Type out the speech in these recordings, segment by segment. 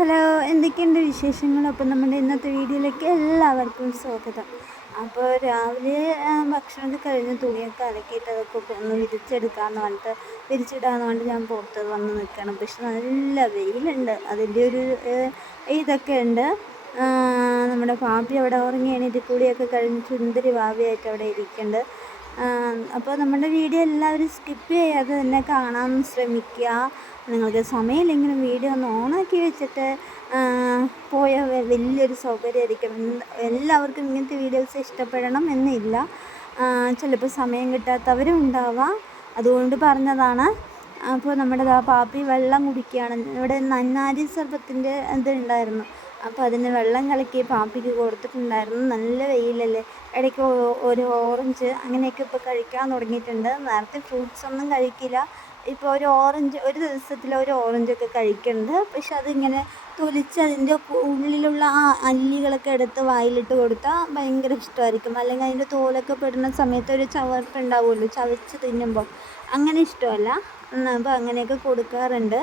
Hello എന്തൊക്കെയുണ്ട് വിശേഷങ്ങൾ? അപ്പോൾ നമ്മുടെ ഇന്നത്തെ വീഡിയോയിലേക്ക് എല്ലാവർക്കും സ്വാഗതം. അപ്പോൾ രാവിലെ ഭക്ഷണമൊക്കെ കഴിഞ്ഞ് തുണിയൊക്കെ അലക്കിയിട്ട് അതൊക്കെ ഒന്ന് വിരിച്ചെടുക്കാമെന്ന് പറഞ്ഞിട്ട് വിരിച്ചിടാന്ന് പറഞ്ഞിട്ട് ഞാൻ പുറത്ത് വന്ന് നിൽക്കണം പക്ഷെ നല്ല വെയിലുണ്ട്. അതിന്റെ ഒരു ഇതൊക്കെ ഉണ്ട്. നമ്മുടെ പാപ്പി അവിടെ ഉറങ്ങി എണീറ്റ് കൂടിയൊക്കെ കഴിഞ്ഞ് സുന്ദരി ഭാവിയായിട്ട് അവിടെ ഇരിക്കുന്നുണ്ട്. അപ്പോൾ നമ്മുടെ വീഡിയോ എല്ലാവരും സ്കിപ്പ് ചെയ്യാതെ തന്നെ കാണാൻ ശ്രമിക്കുക നിങ്ങൾക്ക് സമയമില്ലെങ്കിലും വീഡിയോ ഒന്ന് ഓണാക്കി വെച്ചിട്ട് പോയ വലിയൊരു സൗകര്യമായിരിക്കും. എല്ലാവർക്കും ഇങ്ങനത്തെ വീഡിയോസ് ഇഷ്ടപ്പെടണം എന്നില്ല. ചിലപ്പോൾ സമയം കിട്ടാത്തവരും ഉണ്ടാവാം. അതുകൊണ്ട് പറഞ്ഞതാണ്. അപ്പോൾ നമ്മുടെ പാപ്പി വെള്ളം കുടിക്കുകയാണ്. ഇവിടെ നന്നാരി സർബത്തിന്റെ ഇത് ഉണ്ടായിരുന്നു. അപ്പോൾ അതിന് വെള്ളം കലക്കി പാപ്പിക്ക് കൊടുത്തിട്ടുണ്ടായിരുന്നു. നല്ല വെയിലല്ലേ. ഇടയ്ക്ക് ഒരു ഓറഞ്ച് അങ്ങനെയൊക്കെ ഇപ്പോൾ കഴിക്കാൻ തുടങ്ങിയിട്ടുണ്ട്. നേരത്തെ ഫ്രൂട്ട്സ് ഒന്നും കഴിക്കില്ല. ഇപ്പോൾ ഒരു ഓറഞ്ച് ഒരു ദിവസത്തിൽ ഒരു ഓറഞ്ചൊക്കെ കഴിക്കുന്നുണ്ട് പക്ഷെ അതിങ്ങനെ തൊലിച്ച് അതിന്റെ ഉള്ളിലുള്ള ആ അല്ലികളൊക്കെ എടുത്ത് വായിലിട്ട് കൊടുത്താൽ ഭയങ്കര ഇഷ്ടമായിരിക്കും. അല്ലെങ്കിൽ അതിന്റെ തോലൊക്കെ പെടുന്ന സമയത്ത് ഒരു ചവർപ്പ് ഉണ്ടാവുമല്ലോ ചവച്ച് തിന്നുമ്പോൾ അങ്ങനെ ഇഷ്ടമല്ല. അപ്പോൾ അങ്ങനെയൊക്കെ കൊടുക്കാറുണ്ട്.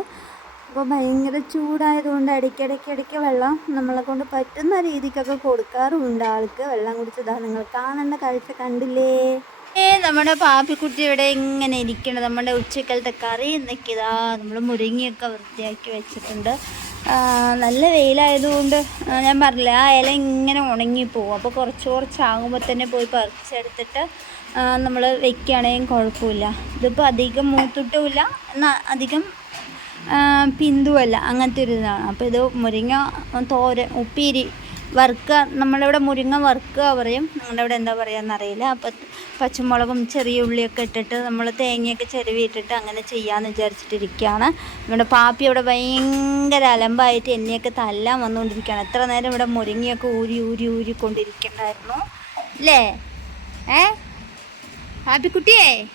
അപ്പോൾ ഭയങ്കര ചൂടായതുകൊണ്ട് ഇടയ്ക്കിടയ്ക്ക് ഇടയ്ക്ക് വെള്ളം നമ്മളെ കൊണ്ട് പറ്റുന്ന രീതിക്കൊക്കെ കൊടുക്കാറുണ്ട്. ആൾക്ക് വെള്ളം കുടിച്ചതാ നിങ്ങൾ കാണേണ്ട കാഴ്ച കണ്ടില്ലേ? ഏ നമ്മുടെ പാപ്പിക്കുട്ടി ഇവിടെ ഇങ്ങനെ ഇരിക്കണം. നമ്മുടെ ഉച്ചക്കലത്തെ കറി എന്നൊക്കെ ഇതാ? നമ്മൾ മുരിങ്ങയൊക്കെ വൃത്തിയാക്കി വെച്ചിട്ടുണ്ട്. നല്ല വെയിലായതുകൊണ്ട് ഞാൻ പറഞ്ഞില്ല ആ ഇല ഇങ്ങനെ ഉണങ്ങിപ്പോവും അപ്പോൾ കുറച്ച് കുറച്ചാകുമ്പോൾ തന്നെ പോയി പറിച്ചെടുത്തിട്ട് നമ്മൾ വെക്കുകയാണെങ്കിൽ കുഴപ്പമില്ല. ഇതിപ്പോൾ അധികം മൂത്തിട്ടുമില്ല. എന്നാൽ അധികം പിന്തുവല്ല അങ്ങനത്തെ ഒരു ഇതാണ്. അപ്പോൾ ഇത് മുരിങ്ങ തോരൻ ഉപ്പേരി വറുക്കുക നമ്മളിവിടെ മുരിങ്ങ വറുക്കുക പറയും. നിങ്ങളുടെ ഇവിടെ എന്താ പറയുക അറിയില്ല. അപ്പോൾ പച്ചമുളകും ചെറിയ ഉള്ളിയൊക്കെ ഇട്ടിട്ട് നമ്മൾ തേങ്ങയൊക്കെ ചെരുവിയിട്ടിട്ട് അങ്ങനെ ചെയ്യാമെന്ന് വിചാരിച്ചിട്ടിരിക്കുകയാണ്. ഇവിടെ പാപ്പി അവിടെ ഭയങ്കര അലമ്പായിട്ട് എന്നെയൊക്കെ തല്ലാൻ വന്നുകൊണ്ടിരിക്കുകയാണ്. എത്ര നേരം ഇവിടെ മുരിങ്ങയൊക്കെ ഊരി ഊരി ഊരി ഊരിക്കൊണ്ടിരിക്കണ്ടായിരുന്നു അല്ലേ? ഏ? പാപ്പിക്കുട്ടിയേ?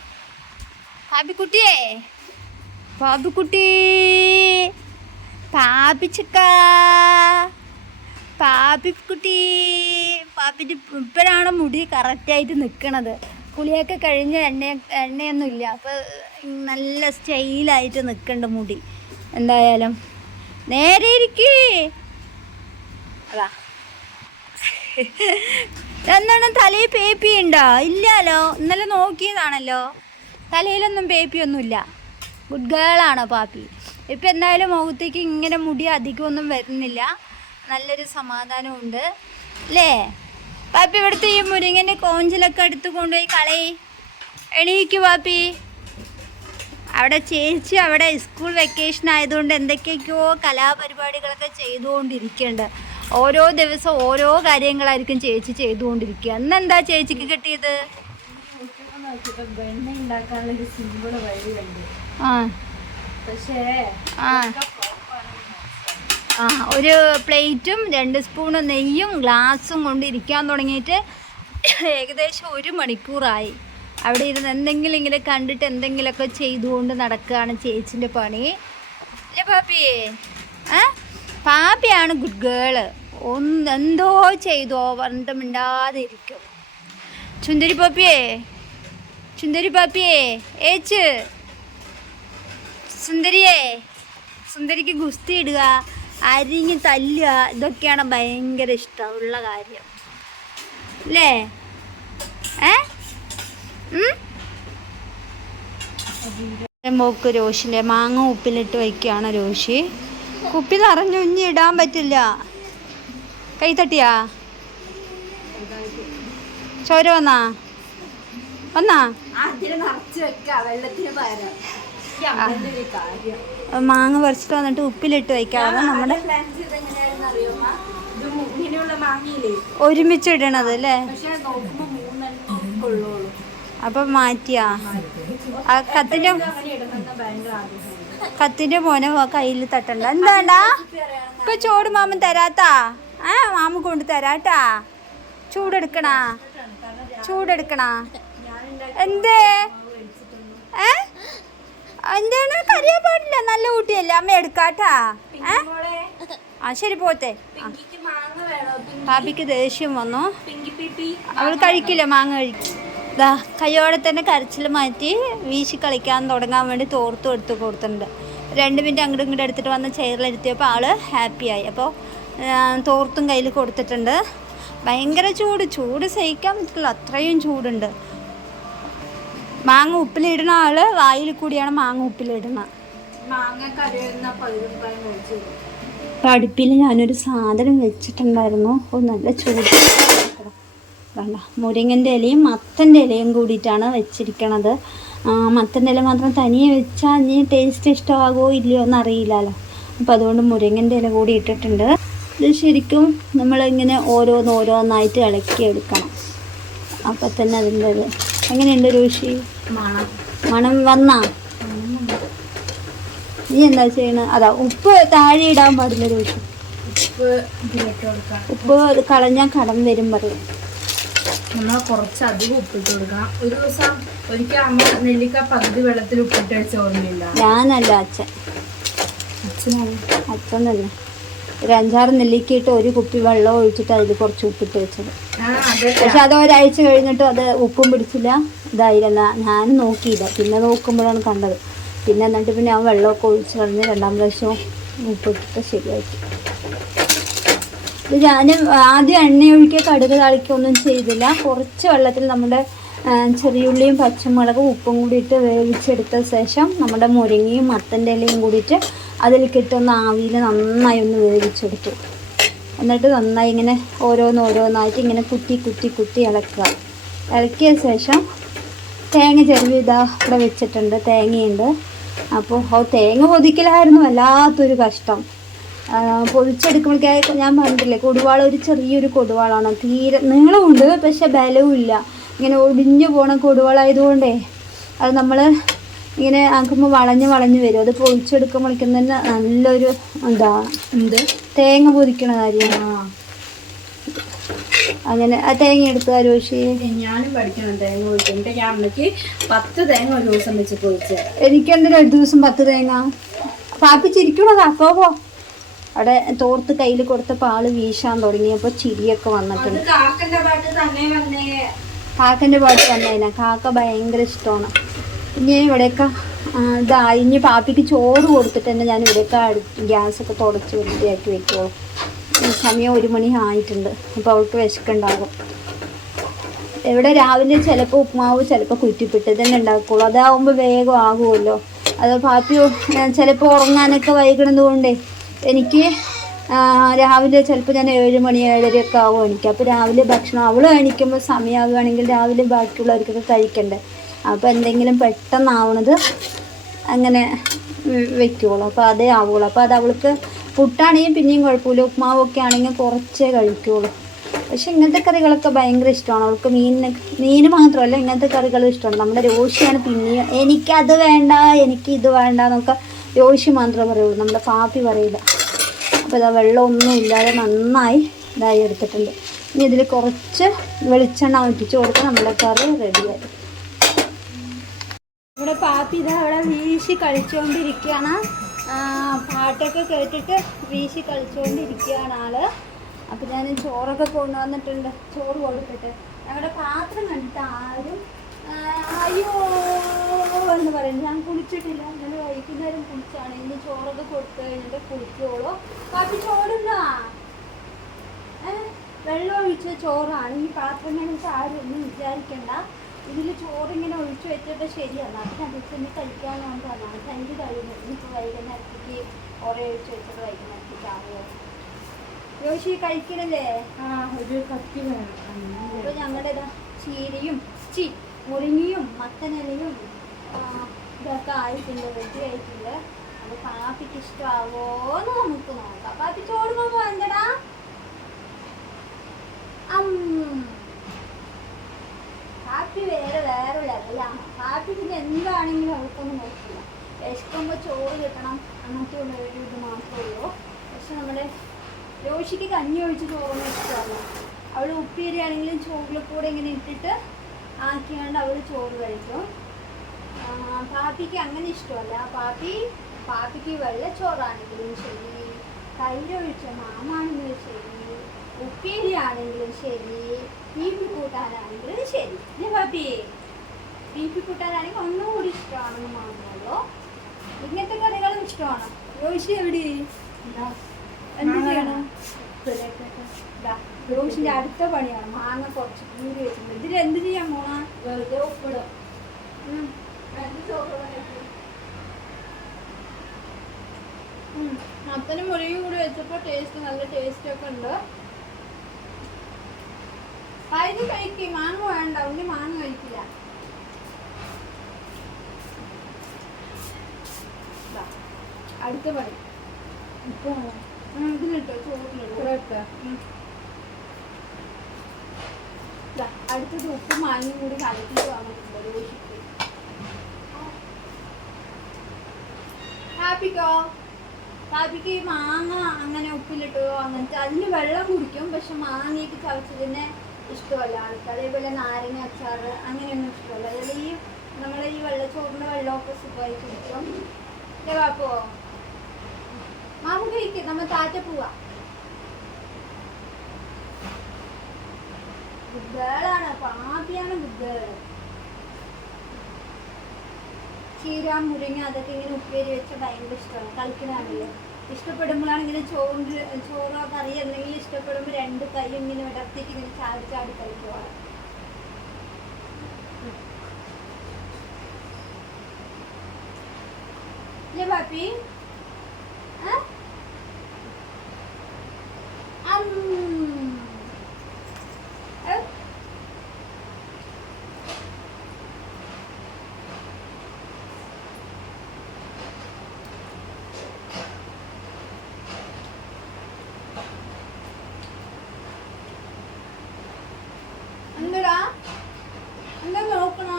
പാപ്പിക്കുട്ടിയേ? പാപ്പിക്കുട്ടി പാപ്പിച്ചക്ക പാപ്പിക്കുട്ടി പാപ്പിന്റെ ഇപ്പോഴാണ് മുടി കറക്റ്റായിട്ട് നിൽക്കണത് കുളിയൊക്കെ കഴിഞ്ഞ് എണ്ണ എണ്ണയൊന്നും ഇല്ല. അപ്പോൾ നല്ല സ്റ്റൈലായിട്ട് നിൽക്കണ്ട മുടി. എന്തായാലും. നേരെ ഇരിക്കേ. അതാ. എന്താണ് തലയിൽ പേപ്പി ഉണ്ടോ ഇല്ലല്ലോ ഇന്നലെ നോക്കിയതാണല്ലോ. തലയിലൊന്നും പേപ്പിയൊന്നുമില്ല. ഗുഡ് ഗേളാണ് പാപ്പി? ഇപ്പം എന്തായാലും മുഖത്തേക്ക് ഇങ്ങനെ മുടി അധികമൊന്നും വരുന്നില്ല. നല്ലൊരു സമാധാനമുണ്ട്. അല്ലേ പാപ്പി ഇവിടുത്തെ ഈ മുരിങ്ങന്റെ കോഞ്ചിലൊക്കെ എടുത്ത് കൊണ്ടുപോയി കളയി. എണീക്കു പാപ്പി. അവിടെ ചേച്ചി അവിടെ സ്കൂൾ വെക്കേഷൻ ആയതുകൊണ്ട് എന്തൊക്കെയൊക്കെയോ കലാപരിപാടികളൊക്കെ ചെയ്തുകൊണ്ടിരിക്കുന്നുണ്ട്. ഓരോ ദിവസം ഓരോ കാര്യങ്ങളായിരിക്കും ചേച്ചി ചെയ്തുകൊണ്ടിരിക്കുക. ഇന്നെന്താ ചേച്ചിക്ക് കിട്ടിയത്? വെണ്ണ ഉണ്ടാക്കാനുള്ള ഒരു സിമ്പിൾ ആ. പക്ഷേ ആ. ആ ഒരു പ്ലേറ്റും രണ്ട് സ്പൂണ് നെയ്യും ഗ്ലാസും കൊണ്ട് ഇരിക്കാൻ തുടങ്ങിയിട്ട് ഏകദേശം ഒരു മണിക്കൂറായി. അവിടെ ഇരുന്ന് എന്തെങ്കിലും ഇങ്ങനെ കണ്ടിട്ട് എന്തെങ്കിലുമൊക്കെ ചെയ്തുകൊണ്ട് നടക്കുകയാണ് ചേച്ചിന്റെ പണി. അല്ലേ പാപ്പിയേ ആ പാപ്പിയാണ് ഗുഡ് ഗേൾ ഒന്ന് എന്തോ ചെയ്തോ. പറഞ്ഞിട്ട് മിണ്ടാതെ ഇരിക്കും ചുന്ദരി പാപ്പിയേ ചുന്ദരി പാപ്പിയേ ഏച്ച്. സുന്ദരിയെ സുന്ദരിക്ക് ഗുസ്തി ഇടുക അരിഞ്ഞ് തല്ലുക ഇതൊക്കെയാണ് ഭയങ്കര ഇഷ്ടമുള്ള കാര്യം. അല്ലേ ഏ? മോക്ക് രോഷിന്റെ മാങ്ങ ഉപ്പിലിട്ട് വയ്ക്കുകയാണ് രോഷി. കുപ്പി നിറഞ്ഞു ഇനി ഇടാൻ പറ്റില്ല. കൈ ചോര വന്നാ? വന്നാ? മാങ്ങ പറിച്ചിട്ട് വന്നിട്ട് ഉപ്പിലിട്ട് വയ്ക്കാതെ നമ്മുടെ ഒരുമിച്ച് ഇടണത് അല്ലേ? അപ്പൊ മാറ്റിയാ. ആ കത്തിന്റെ കത്തിന്റെ മോനെ കയ്യിൽ തട്ടണ്ട. എന്താണ്ടാ? ഇപ്പൊ ചോട് മാമൻ തരാത്താ? ആ മാമ കൊണ്ട് തരാട്ടാ. ചൂടെടുക്കണാ. ചൂടെടുക്കണാ. എന്തേ? എന്താണ്? കറിയാൻ പാടില്ല. നല്ല കുട്ടിയല്ലേ അമ്മ എടുക്കാട്ടാ. ആ ശരി പോത്തെ. പാപ്പിക്ക് ദേഷ്യം വന്നു. അവൾ കഴിക്കില്ല മാങ്ങ കഴിക്കും. ദാ കയ്യോടെ തന്നെ കരച്ചിൽ മാറ്റി വീശി കളിക്കാൻ തുടങ്ങാൻ വേണ്ടി തോർത്തും എടുത്ത് കൊടുത്തിട്ടുണ്ട്. രണ്ട് മിനിറ്റ് അങ്ങോട്ടും ഇങ്ങോട്ടും എടുത്തിട്ട് വന്ന ചെയറിലിരുത്തിയപ്പോൾ ആൾ ഹാപ്പിയായി അപ്പോൾ തോർത്തും കയ്യിൽ കൊടുത്തിട്ടുണ്ട്. ഭയങ്കര ചൂട്. ചൂട് സഹിക്കാൻ പറ്റില്ല അത്രയും ചൂടുണ്ട്. മാങ്ങ ഉപ്പിലിടുന്ന ആൾ വായിൽ കൂടിയാണ് മാങ്ങ ഉപ്പിലിടുന്നത് അടുപ്പിൽ ഞാനൊരു സാധനം വെച്ചിട്ടുണ്ടായിരുന്നു. ഓ നല്ല ചൂട്. വേണ്ട മുരിങ്ങന്റെ ഇലയും മത്തന്റെ ഇലയും കൂടിയിട്ടാണ് വെച്ചിരിക്കണത്. മത്തന്റെ ഇല മാത്രം തനിയെ വെച്ചാൽ ഇനി ടേസ്റ്റ് ഇഷ്ടമാകുമോ ഇല്ലയോ എന്ന് അറിയില്ലല്ലോ അപ്പോൾ അതുകൊണ്ട് മുരിങ്ങന്റെ ഇല കൂടി ഇട്ടിട്ടുണ്ട്. ഇത് ശരിക്കും നമ്മളിങ്ങനെ ഓരോന്ന് ഓരോന്നായിട്ട് ഇളക്കി എടുക്കണം അപ്പം തന്നെ അതിന്റെ ഇത് എങ്ങനെയുണ്ട് രൂഷി മണം വന്ന? നീ എന്താ ചെയ്യണ? അതാ ഉപ്പ് താഴെ ഇടാൻ പാടില്ല രൂഷി ഉപ്പ് കളഞ്ഞാൽ കടം വരും പറയും. നമ്മൾ കുറച്ച് അധികം ഉപ്പിട്ട് കൊടുക്കണം. ഒരു ദിവസം ഒരിക്കൽ അമ്മ നെല്ലിക്ക പകുതി വെള്ളത്തിൽ ഉപ്പിട്ട് വെച്ച ഓർമ്മയില്ല. ഞാനല്ല അച്ഛൻ. അച്ഛനാണ്. അച്ഛൻ തന്നെ. ഒരു അഞ്ചാറ് നെല്ലിക്കയിട്ട് ഒരു കുപ്പി വെള്ളം ഒഴിച്ചിട്ട് അതിൽ കുറച്ച് ഉപ്പിട്ട് വെച്ചത്. പക്ഷെ അത് ഒരാഴ്ച കഴിഞ്ഞിട്ട് അത് ഉപ്പും പിടിച്ചില്ല. ഇതായില്ല ഞാൻ നോക്കിയില്ല. പിന്നെ നോക്കുമ്പോഴാണ് കണ്ടത്. പിന്നെ എന്നിട്ട് പിന്നെ ആ വെള്ളമൊക്കെ ഒഴിച്ച് കളഞ്ഞ് രണ്ടാം പ്രാവശ്യവും ഉപ്പിട്ടിട്ട് ശരിയാക്കി. ഇത് ഞാൻ ആദ്യം എണ്ണ ഒഴിക്കുക കടുക് താളിക്കൊന്നും ചെയ്തില്ല. കുറച്ച് വെള്ളത്തിൽ നമ്മുടെ ചെറിയുള്ളിയും പച്ചമുളകും ഉപ്പും കൂടിയിട്ട് വേവിച്ചെടുത്ത ശേഷം നമ്മുടെ മുരിങ്ങയും മത്തന്റെ ഇലയും കൂടിയിട്ട് അതിലേക്ക് കിട്ടുന്ന ആവിയിൽ നന്നായി ഒന്ന് വേവിച്ചെടുത്തു. എന്നിട്ട് നന്നായി ഇങ്ങനെ ഓരോന്നോരോന്നായിട്ട് ഇങ്ങനെ കുത്തി കുത്തി കുത്തി ഇളക്കുക. ഇളക്കിയ ശേഷം തേങ്ങ ചെറിയ ഇതാ ഇവിടെ വെച്ചിട്ടുണ്ട് തേങ്ങയുണ്ട്. അപ്പോൾ ഓ തേങ്ങ പൊതിക്കലായിരുന്നു വല്ലാത്തൊരു കഷ്ടം. ആ, പൊതിച്ചെടുക്കുമ്പോഴേക്കും ഞാൻ പറഞ്ഞിട്ടില്ലേ കൊടുവാള ഒരു ചെറിയൊരു കൊടുവാളാണ്. തീരെ നീളമുണ്ട് പക്ഷെ ബലവും ഇല്ല ഇങ്ങനെ ഒടിഞ്ഞു പോണ കൊടുവാളായതുകൊണ്ടേ അത് നമ്മൾ ഇങ്ങനെ ആക്കുമ്പോൾ വളഞ്ഞ് വളഞ്ഞ് വരും. അത് പൊതിച്ചെടുക്കുമ്പോഴേക്കും തന്നെ നല്ലൊരു എന്താ എന്ത്? തേങ്ങ പൊതിക്കണ കാര്യമാണ്. അങ്ങനെ ആ തേങ്ങ എടുത്തു ആരോഷി ഞാനും പഠിക്കണം തേങ്ങ എന്നിട്ട് ഞാൻ അമ്മയ്ക്ക് പത്ത് തേങ്ങ ഒരു ദിവസം വെച്ച് പൊഴിച്ചു എനിക്കെന്തിനാ ഒരു ദിവസം പത്ത് തേങ്ങ? പാപ്പി ചിരിക്കണോ കാപ്പോ പോ അവിടെ തോർത്ത് കയ്യിൽ കൊടുത്തപ്പോൾ ആൾ വീശാൻ തുടങ്ങിയപ്പോൾ ചിരിയൊക്കെ വന്നിട്ടുണ്ട്. കാക്കന്റെ പാട്ട് തന്നെ വന്നേ. കാക്കന്റെ പാട്ട് തന്നെ കാക്ക ഭയങ്കര ഇഷ്ടമാണ്. ഇനി ഇവിടെയൊക്കെ ആ, ഇതായി ഇനി പാപ്പിക്ക് ചോറ് കൊടുത്തിട്ട് തന്നെ ഞാൻ ഇവിടെയൊക്കെ അടുത്ത് ഗ്യാസൊക്കെ തുടച്ച് വൃത്തിയാക്കി വെക്കുള്ളൂ സമയം ഒരു മണി ആയിട്ടുണ്ട്. അപ്പോൾ അവൾക്ക് വിശക്കുണ്ടാകും ഇവിടെ രാവിലെ ചിലപ്പോൾ ഉപ്മാവ് ചിലപ്പോൾ കുറ്റിപ്പിട്ട് തന്നെ ഉണ്ടാക്കുള്ളൂ. അതാവുമ്പോൾ വേഗം ആകുമല്ലോ. അത് പാപ്പി ചിലപ്പോൾ ഉറങ്ങാനൊക്കെ വൈകണതുകൊണ്ടേ എനിക്ക് രാവിലെ ചിലപ്പോൾ ഞാൻ ഏഴ് മണി ഏഴരയൊക്കെ ആവും എനിക്ക് അപ്പോൾ രാവിലെ ഭക്ഷണം അവൾ എണീക്കുമ്പോൾ സമയമാകുകയാണെങ്കിൽ രാവിലെ ബാക്കിയുള്ളവർക്കൊക്കെ കഴിക്കണ്ടേ? അപ്പോൾ എന്തെങ്കിലും പെട്ടെന്നാവണത് അങ്ങനെ വെക്കുള്ളൂ അപ്പോൾ അതേ ആവുള്ളൂ അപ്പോൾ അത് അവൾക്ക് പുട്ടാണെങ്കിൽ പിന്നെയും കുഴപ്പമില്ല. ഉപ്മാവൊക്കെ ആണെങ്കിൽ കുറച്ചേ കഴിക്കുള്ളൂ പക്ഷെ ഇങ്ങനത്തെ കറികളൊക്കെ ഭയങ്കര ഇഷ്ടമാണ്. അവൾക്ക് മീനിന് മീൻ മാത്രമല്ല ഇങ്ങനത്തെ കറികൾ ഇഷ്ടമാണ്. നമ്മുടെ രോഷിയാണ് പിന്നെയും എനിക്കത് വേണ്ട എനിക്ക് ഇത് വേണ്ട എന്നൊക്കെ രോഷി മാത്രമേ പറയുള്ളൂ. നമ്മുടെ പാപ്പി പറയില്ല. അപ്പോൾ ഇതാ വെള്ളമൊന്നും ഇല്ലാതെ നന്നായി ഇതായി എടുത്തിട്ടുണ്ട്. ഇനി ഇതിൽ കുറച്ച് വെളിച്ചെണ്ണ ഒറ്റിച്ച് കൊടുത്താൽ നമ്മുടെ കറി റെഡിയായി ഇവിടെ ഇതവിടെ വീശി കളിച്ചുകൊണ്ടിരിക്കുകയാണ് പാട്ടൊക്കെ കേട്ടിട്ട് വീശി കളിച്ചുകൊണ്ടിരിക്കുകയാണ് ആൾ. അപ്പം ഞാൻ ചോറൊക്കെ കൊണ്ടുവന്നിട്ടുണ്ട് ചോറ് കൊടുത്തിട്ട് ഞങ്ങളുടെ പാത്രം കണ്ടിട്ട് ആരും അയ്യോ എന്ന് പറയും ഞാൻ കുളിച്ചിട്ടില്ല. ഞാൻ വൈകുന്നേരം കുളിച്ചാണ്. ഇനി ചോറൊക്കെ കൊടുത്തു കഴിഞ്ഞിട്ട് കുളിക്കോളൂ പാപ്പി ചോറുണ്ടോ വെള്ളം ഒഴിച്ച ചോറാണ്. ഈ പാത്രം കണ്ടിട്ട് ആരും ഒന്നും വിചാരിക്കണ്ട. ഇതിൽ ചോറിങ്ങനെ ഒഴിച്ചു വെച്ചിട്ട് ശരിയാണ്. അപ്പം അതിന് കഴിക്കാൻ വേണ്ടതാണ് തന്റെ കഴിയുന്നത് ഇനിയിപ്പോൾ വൈകുന്നേരത്തേക്ക് ഓറേ ഒഴിച്ച് വെച്ചിട്ട് വൈകുന്നേരത്തേക്ക് ആവുമോ യോശി കഴിക്കണല്ലേ? ആ ഒരു കത്തി വേണം. അപ്പോൾ ഞങ്ങളുടെ ഇതാ ചീരയും ചി മുരിങ്ങയും മത്തനിലയും ഇതൊക്കെ ആയിട്ടുണ്ട്. വെജ് ആയിട്ടുണ്ട്. അപ്പോൾ പാപ്പിക്ക് ഇഷ്ടമാവോ എന്ന് നമുക്ക് നോക്കാം. പാപ്പി ചോറ് നോക്കാം എന്തടാ? പാപ്പി പിന്നെ എന്താണെങ്കിലും അവൾക്കൊന്നും നോക്കില്ല. വിശക്കുമ്പോൾ ചോറ് കിട്ടണം അങ്ങനത്തെ ഉള്ള ഒരു ഇത് മാത്രമേ ഉള്ളൂ. പക്ഷെ നമ്മുടെ രോഷിക്ക് കഞ്ഞി ഒഴിച്ച് ചോറൊന്നും ഇഷ്ടമല്ല. അവൾ ഉപ്പേരിയാണെങ്കിലും ചോറിൽ കൂടെ ഇങ്ങനെ ഇട്ടിട്ട് ആക്കിയാണ്ട് അവൾ ചോറ് കഴിക്കും. പാപ്പിക്ക് അങ്ങനെ ഇഷ്ടമല്ല. പാപ്പി പാപ്പിക്ക് വെള്ളച്ചോറാണെങ്കിലും ശരി തൈരൊഴിച്ച മാമാണെങ്കിലും ശരി ഉപ്പേരി ആണെങ്കിലും ശരി മീൻ കൂട്ടാനാണെങ്കിലും ശരി. പാപ്പി? ബീഫ് കൂട്ടാനാണെങ്കിൽ ഒന്നും കൂടി ഇഷ്ടമാണെന്ന് മാത്രമല്ലോ ഇങ്ങനത്തെ കറികളും ഇഷ്ടമാണ്? റോഷി എവിടെ? എന്ത്? ചെയ്യണം? റോഷിന്റെ അടുത്ത പണിയാണ്. മാങ്ങ കുറച്ച് കൂടി വെച്ചിട്ടുണ്ട്. ഇതിൽ എന്ത് ചെയ്യാൻ പോണ? വെറുതെ ഉപ്പിടും. അത്തനും മുളകും കൂടി വെച്ചപ്പോൾ ടേസ്റ്റ് നല്ല ടേസ്റ്റ് ഒക്കെ ഉണ്ട്. ഇത് കഴിക്കും. മാങ്ങ വേണ്ട. ഉണ്ണി മാങ്ങ കഴിക്കില്ല. അടുത്ത പണി ഇപ്പൊ ഇതിലിട്ടോ ചോറിലിട്ടോ. അടുത്തത് ഉപ്പ് മാങ്ങയും കൂടി കലക്കിട്ട് വന്നിട്ടുണ്ട് റോഷിക്ക് ഹാപ്പിക്കോ? ഹാപ്പിക്ക് ഈ മാങ്ങ അങ്ങനെ ഉപ്പിലിട്ടോ അങ്ങനത്തെ അതിന് വെള്ളം കുടിക്കും പക്ഷെ മാങ്ങയൊക്കെ ചവച്ചതിന് ഇഷ്ടമല്ല. ആൾക്ക് അതേപോലെ നാരങ്ങ അച്ചാർ അങ്ങനെയൊന്നും ഇഷ്ടമല്ല. അതായത് ഈ നമ്മളെ ഈ വെള്ളച്ചോറിന്റെ വെള്ളമൊക്കെ സുഖമായി കുടിക്കും. അല്ലേ പാപ്പോ ഇരിക്കും നമ്മൾ താറ്റ പോവാ. ബുദ്ധേളാണ് പാപ്പിയാണ് ചീര മുരിങ്ങ അതൊക്കെ ഇങ്ങനെ ഉപ്പേരി വെച്ച ഭയങ്കര ഇഷ്ടമാണ് കളിക്കുന്നതാണല്ലോ ഇഷ്ടപ്പെടുമ്പോഴാണ് ഇങ്ങനെ ചോറ് ചോറോ കറി എന്തെങ്കിലും ഇഷ്ടപ്പെടുമ്പോൾ രണ്ട് കൈ ഇങ്ങനെ വിടർത്തിട്ട് ഇങ്ങനെ ചാടി ചാടി കളിക്കുവാണ് ഇല്ലേ പാപ്പി ആ അം. ഏ? എന്തെടാ എന്താ നോക്കണ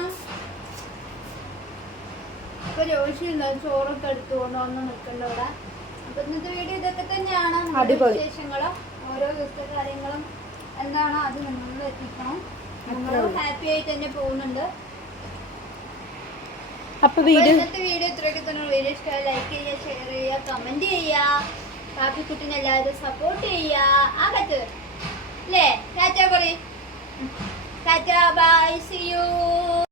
ഉണ്ടാവും ചോറൊക്കെ എടുത്തുകൊണ്ട് വന്ന് നിൽക്കണ്ട ഇവിടെ. അപ്പൊ ഇന്നത്തെ വീഡിയോ ഇതൊക്കെ തന്നെയാണ്. നമ്മുടെ അടിപൊളി. വിശേഷങ്ങളും ഓരോ ദിവസത്തെ കാര്യങ്ങളും എന്താണോ അത് നിങ്ങളിൽ എത്തിക്കണം. നിങ്ങളും ഹാപ്പി ആയി തന്നെ പോകുന്നുണ്ട്. അപ്പൊ അപ്പൊ വീഡിയോ ഇന്നത്തെ വീഡിയോ ഇത്രയൊക്കെ തന്നെ വീഡിയോ ഇഷ്ടമായി ലൈക്ക് ചെയ്യുക ഷെയർ ചെയ്യുക കമന്റ് ചെയ്യുക. കാപ്പിക്കുട്ടിനെ എല്ലാവരും സപ്പോർട്ട് ചെയ്യുക. ആകത്ത് അല്ലേ? ടാറ്റ പറയും ടാറ്റ ബൈ സി യു